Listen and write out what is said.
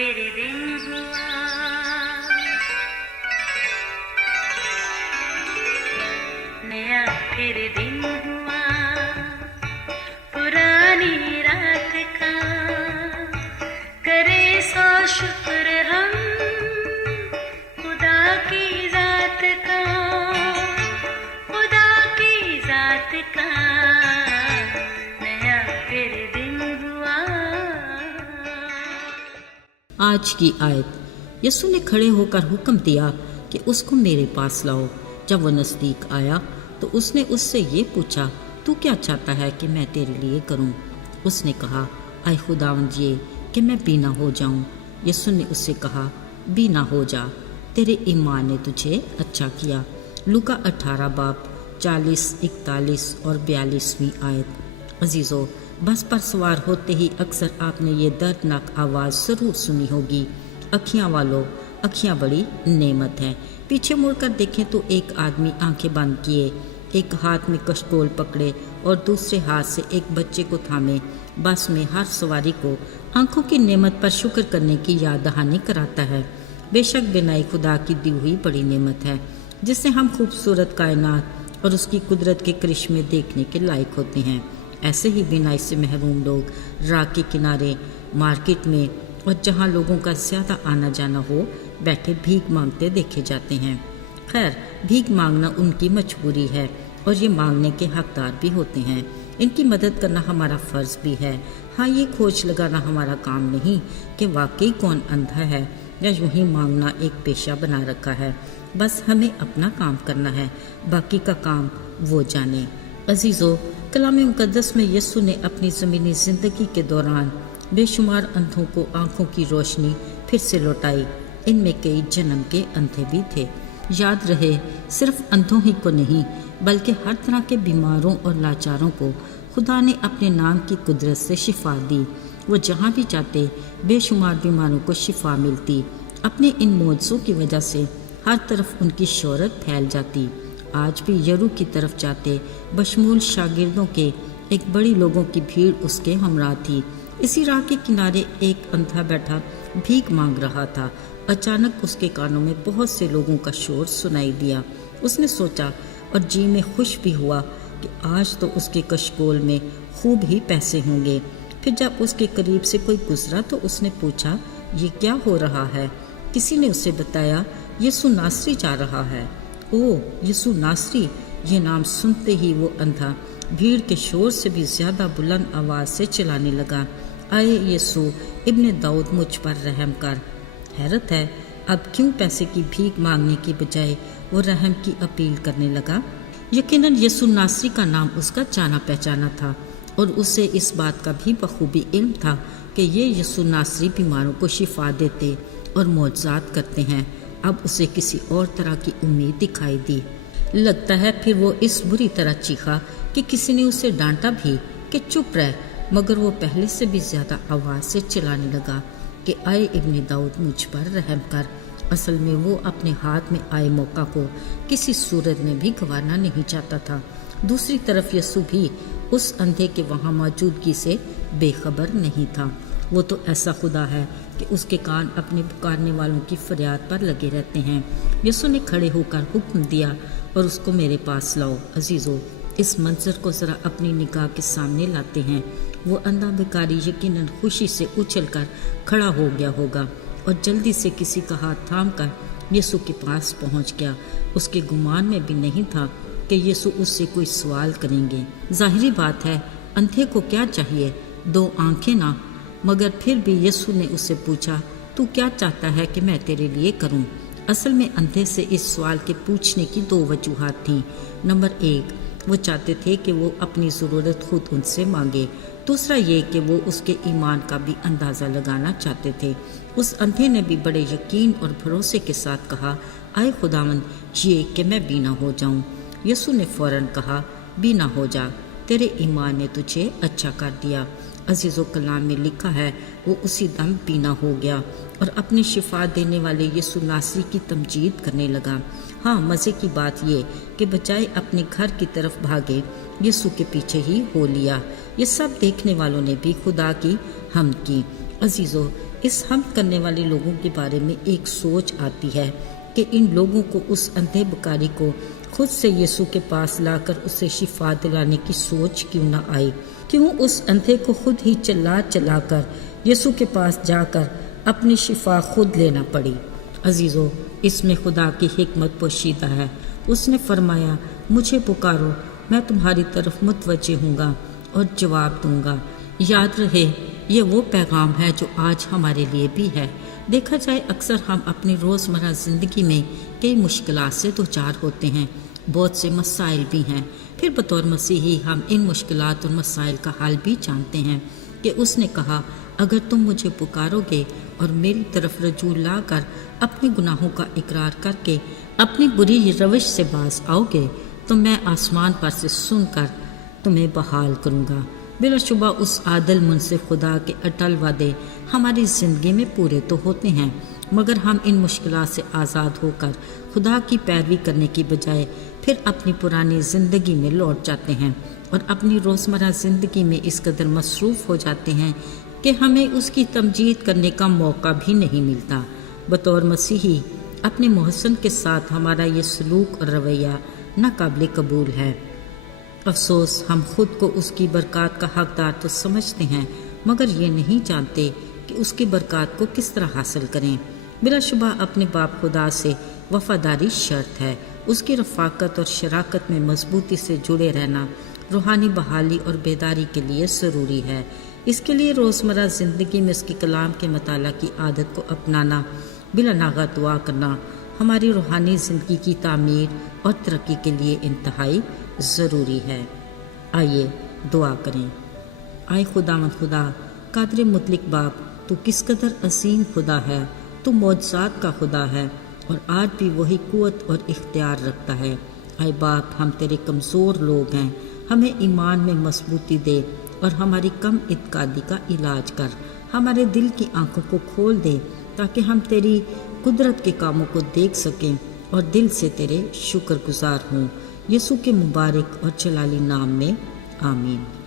फिर दिन हुआ, नया फिर दिन हुआ, पुरानी रात का करे सो शुक्र हम खुदा की जात का, खुदा की जात का, नया फिर दिन हुआ। आज की आयत। यीशु ने खड़े होकर हुक्म दिया कि उसको मेरे पास लाओ। जब वो नज़दीक आया तो उसने उससे ये पूछा, तू क्या चाहता है कि मैं तेरे लिए करूं? उसने कहा, आए खुदावंद ये कि मैं बीना हो जाऊं। यीशु ने उससे कहा, बीना हो जा, तेरे ईमान ने तुझे अच्छा किया। लूका 18 बाब 40, 41 और 42वीं आयत। अजीज़ों, बस पर सवार होते ही अक्सर आपने ये दर्दनाक आवाज़ ज़रूर सुनी होगी, अखियाँ वालों, अखियाँ बड़ी नेमत हैं। पीछे मुड़कर देखें तो एक आदमी आंखें बंद किए, एक हाथ में कशकोल पकड़े और दूसरे हाथ से एक बच्चे को थामे बस में हर सवारी को आंखों की नेमत पर शुक्र करने की याद दहानी कराता है। बेशक बिनाई खुदा की दी हुई बड़ी नेमत है, जिससे हम खूबसूरत कायनात और उसकी कुदरत के करिश्मे देखने के लायक होते हैं। ऐसे ही बिनाई से महरूम लोग राह के किनारे, मार्केट में और जहाँ लोगों का ज़्यादा आना जाना हो, बैठे भीख मांगते देखे जाते हैं। खैर, भीख मांगना उनकी मजबूरी है और ये मांगने के हकदार भी होते हैं। इनकी मदद करना हमारा फ़र्ज़ भी है। हाँ, ये खोज लगाना हमारा काम नहीं कि वाकई कौन अंधा है या यूं ही मांगना एक पेशा बना रखा है। बस हमें अपना काम करना है, बाकी का काम वो जाने। अजीज़ों, कलाम मुक़द्दस में यीशु ने अपनी ज़मीनी ज़िंदगी के दौरान बेशुमार अंधों को आंखों की रोशनी फिर से लौटाई। इनमें कई जन्म के अंधे भी थे। याद रहे, सिर्फ अंधों ही को नहीं बल्कि हर तरह के बीमारों और लाचारों को खुदा ने अपने नाम की कुदरत से शिफा दी। वो जहाँ भी जाते बेशुमार बीमारों को शिफा मिलती। अपने इन मौजज़ों की वजह से हर तरफ उनकी शोहरत फैल जाती। आज भी यरू की तरफ जाते बशमूल शागिर्दों के एक बड़ी लोगों की भीड़ उसके हमराह थी। इसी राह के किनारे एक अंधा बैठा भीख मांग रहा था। अचानक उसके कानों में बहुत से लोगों का शोर सुनाई दिया। उसने सोचा और जी में खुश भी हुआ कि आज तो उसके कशकोल में खूब ही पैसे होंगे। फिर जब उसके करीब से कोई गुजरा तो उसने पूछा, ये क्या हो रहा है? किसी ने उसे बताया, यीशु नासरी जा रहा है। ओह, यीशु नासरी! ये नाम सुनते ही वो अंधा भीड़ के शोर से भी ज़्यादा बुलंद आवाज़ से चिल्लाने लगा, आए यीशु इब्ने दाऊद, मुझ पर रहम कर। हैरत है, अब क्यों पैसे की भीख मांगने की बजाय वो रहम की अपील करने लगा। यकीनन यीशु नासरी का नाम उसका जाना पहचाना था और उसे इस बात का भी बखूबी इल्म था कि ये यीशु नासरी बीमारों को शिफा देते और मौजज़ात करते हैं। अब उसे किसी और तरह की उम्मीद दिखाई दी। लगता है फिर वो इस बुरी तरह चीखा कि किसी ने उसे डांटा भी कि चुप रह, मगर वो पहले से भी ज़्यादा आवाज़ से चिल्लाने लगा कि आए इब्ने दाऊद, मुझ पर रहम कर। असल में वो अपने हाथ में आए मौका को किसी सूरत में भी गंवाना नहीं चाहता था। दूसरी तरफ यीशु भी उस अंधे के वहाँ मौजूदगी से बेखबर नहीं था। वो तो ऐसा खुदा है कि उसके कान अपने पुकारने वालों की फरियाद पर लगे रहते हैं। यीशु ने खड़े होकर हुक्म दिया और उसको मेरे पास लाओ। अजीज़ों, इस मंजर को ज़रा अपनी निगाह के सामने लाते हैं। वो अंधा भिखारी यकीनन खुशी से उछलकर खड़ा हो गया होगा और जल्दी से किसी का हाथ थामकर यीशु के पास पहुंच गया। उसके गुमान में भी नहीं था कि यीशु उससे कोई सवाल करेंगे। जाहिरी बात है, अंधे को क्या चाहिए? 2 आंखें ना। मगर फिर भी यीशु ने उससे पूछा, तू क्या चाहता है कि मैं तेरे लिए करूं? असल में अंधे से इस सवाल के पूछने की 2 वजूहात थीं। नंबर 1, वो चाहते थे कि वो अपनी ज़रूरत खुद उनसे मांगे। दूसरा ये कि वो उसके ईमान का भी अंदाज़ा लगाना चाहते थे। उस अंधे ने भी बड़े यकीन और भरोसे के साथ कहा, आए खुदावंद, ये कि मैं बीना हो जाऊं। यीशु ने फ़ौरन कहा, बीना हो जा, तेरे ईमान ने तुझे अच्छा कर दिया। अजीज़ो, कलाम में लिखा है, वो उसी दम बीना हो गया और अपनी शिफा देने वाले यीशु नासरी की तमजीद करने लगा। हाँ, मज़े की बात ये कि बजाय अपने घर की तरफ भागे, यीशु के पीछे ही हो लिया। ये सब देखने वालों ने भी खुदा की हम्द की। अजीज़ो, اس حمد کرنے والے لوگوں کے بارے میں ایک سوچ آتی ہے کہ ان لوگوں کو اس اندھے بکاری کو خود سے یسوع کے پاس لا کر اسے شفا دلانے کی سوچ کیوں نہ آئی؟ کیوں اس اندھے کو خود ہی چلا کر یسوع کے پاس جا کر اپنی شفا خود لینا پڑی؟ عزیزو، اس میں خدا کی حکمت پوشیدہ ہے۔ اس نے فرمایا، مجھے پکارو، میں تمہاری طرف متوجہ ہوں گا اور جواب دوں گا۔ یاد رہے، یہ وہ پیغام ہے جو آج ہمارے لیے بھی ہے۔ دیکھا جائے اکثر ہم اپنی روزمرہ زندگی میں کئی مشکلات سے دوچار ہوتے ہیں، بہت سے مسائل بھی ہیں۔ پھر بطور مسیحی ہم ان مشکلات اور مسائل کا حل بھی جانتے ہیں کہ اس نے کہا، اگر تم مجھے پکارو گے اور میری طرف رجوع لا کر اپنے گناہوں کا اقرار کر کے اپنی بری روش سے باز آؤ گے تو میں آسمان پر سے سن کر تمہیں بحال کروں گا۔ بلا شبہ اس عادل منصف خدا کے اٹل وعدے ہماری زندگی میں پورے تو ہوتے ہیں، مگر ہم ان مشکلات سے آزاد ہو کر خدا کی پیروی کرنے کی بجائے پھر اپنی پرانی زندگی میں لوٹ جاتے ہیں اور اپنی روزمرہ زندگی میں اس قدر مصروف ہو جاتے ہیں کہ ہمیں اس کی تمجید کرنے کا موقع بھی نہیں ملتا۔ بطور مسیحی اپنے محسن کے ساتھ ہمارا یہ سلوک اور رویہ ناقابل قبول ہے۔ افسوس، ہم خود کو اس کی برکات کا حقدار تو سمجھتے ہیں، مگر یہ نہیں جانتے کہ اس کی برکات کو کس طرح حاصل کریں۔ بلا شبہ اپنے باپ خدا سے وفاداری شرط ہے۔ اس کی رفاقت اور شراکت میں مضبوطی سے جڑے رہنا روحانی بحالی اور بیداری کے لیے ضروری ہے۔ اس کے لیے روزمرہ زندگی میں اس کے کلام کے مطالعہ کی عادت کو اپنانا، بلا ناغہ دعا کرنا ہماری روحانی زندگی کی تعمیر اور ترقی کے لیے انتہائی ضروری ہے۔ آئیے دعا کریں۔ آئے خداوند خدا، قادر مطلق باپ، تو کس قدر عظیم خدا ہے، تو معجزات کا خدا ہے اور آج بھی وہی قوت اور اختیار رکھتا ہے۔ اے باپ، ہم تیرے کمزور لوگ ہیں، ہمیں ایمان میں مضبوطی دے اور ہماری کم اعتقادی کا علاج کر، ہمارے دل کی آنکھوں کو کھول دے تاکہ ہم تیری قدرت کے کاموں کو دیکھ سکیں اور دل سے تیرے شکر گزار ہوں۔ یسوع کے مبارک اور جلالی نام میں آمین۔